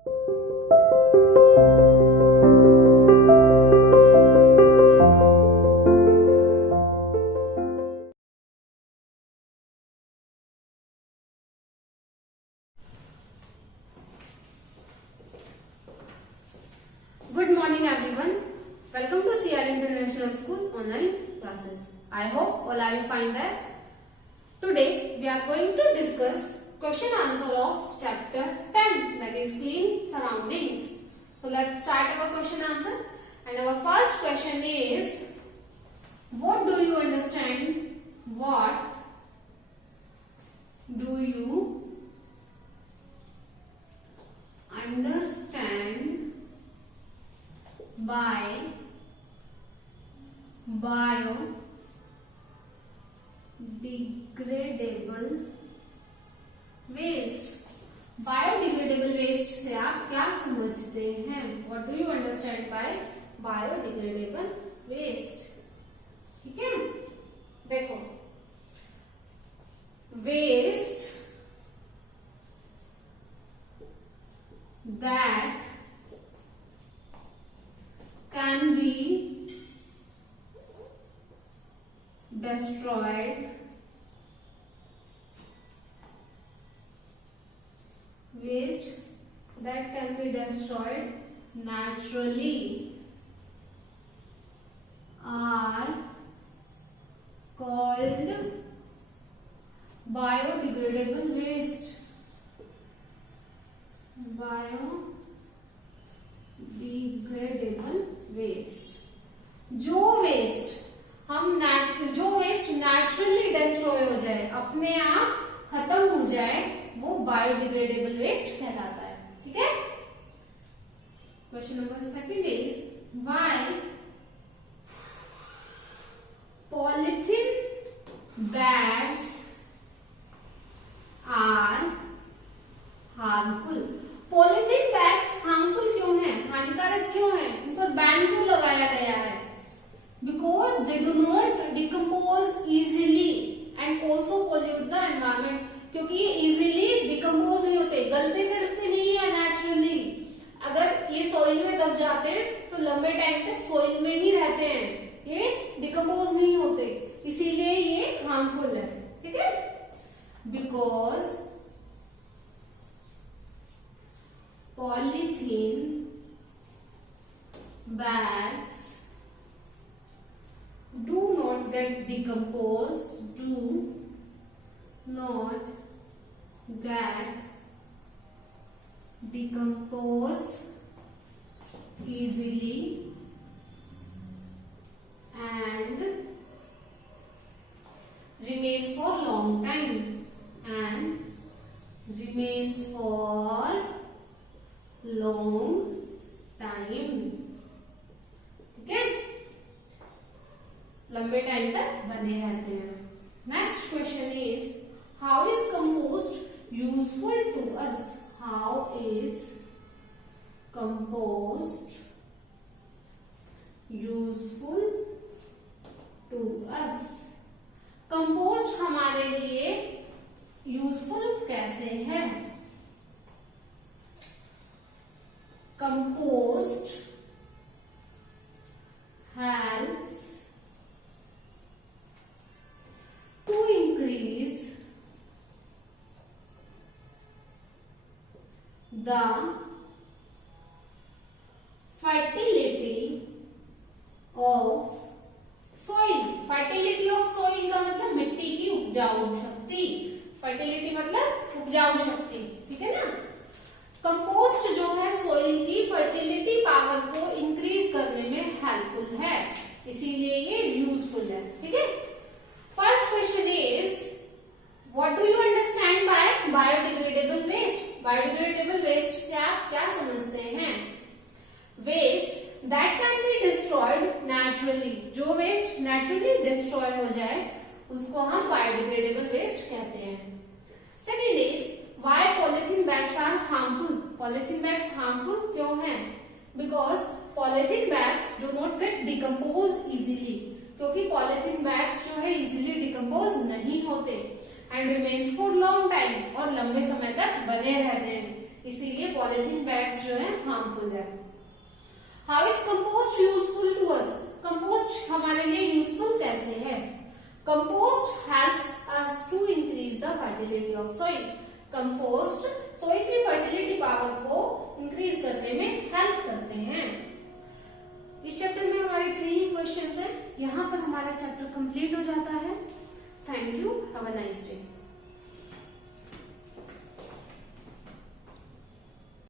Good morning everyone. Welcome to CR International School online classes. I hope all are fine there. Today we are going to discuss question answer of chapter 10, that is clean surroundings. So let's start our question answer, and our first question is, what do you understand? What do you understand by biodegradable waste? Biodegradable waste से आप क्या समझते हैं? What do you understand by biodegradable waste? ठीक है, देखो, waste that can be destroyed naturally are called biodegradable waste. Biodegradable waste, जो waste naturally destroy हो जाए, अपने आप खत्म हो जाए, वो बायोडिग्रेडेबल वेस्ट कहलाता है. ठीक है. Question number second is, why polythene bags are harmful? Polythene bags harmful क्यों है, हानिकारक क्यों है, उन पर बैन क्यों लगाया गया है? Because they do not decompose easily and also pollute the environment. क्योंकि ये इजीली डिकम्पोज नहीं होते, गलते सड़ते नहीं है नेचुरली. अगर ये सॉइल में दब जाते हैं तो लंबे टाइम तक सॉइल में ही रहते हैं, ये डिकम्पोज नहीं होते, इसीलिए ये हार्मफुल है. ठीक है. Because polythene bags do not get decomposed, easily and remain for long time long time. ठीक है, लंबे टाइम तक बने रहते हैं. Next question is, how is compost useful to us? How is compost useful to us? Compost हमारे लिए useful कैसे है? Compost helps to increase the fertility of soil. Fertility of soil का मतलब मिट्टी की उपजाऊ शक्ति. फर्टिलिटी मतलब उपजाऊ शक्ति. ठीक है ना. कंपोस्ट जो है सोइल की फर्टिलिटी पावर को इंक्रीज करने में हेल्पफुल है, इसीलिए ये यूजफुल है. ठीक है. First question is, what do you understand by biodegradable waste? Biodegradable waste से आप क्या समझते हैं? Waste that can be destroyed naturally. जो वेस्ट नेचुरली डिस्ट्रॉय हो जाए उसको हम बायोडिग्रेडेबल वेस्ट कहते हैं. Second is, Why polythene bags are harmful? Polythene bags harmful क्यों हैं? Because polythene bags do not get decomposed easily. क्योंकि polythene bags जो है easily decompose नहीं होते. And remains for long time, और लंबे समय तक बने रहते हैं, इसीलिए पॉलिथीन बैग्स जो है हार्मफुल है। How is compost useful to us? Compost हमारे लिए यूजफुल कैसे है? Compost helps us to increase the fertility of soil. Compost soil की फर्टिलिटी पावर को इंक्रीज करने में हेल्प करते हैं। इस चैप्टर में हमारे 3 क्वेश्चंस हैं। यहाँ पर हमारा चैप्टर कंप्लीट हो जाता है। Thank you, have a nice day.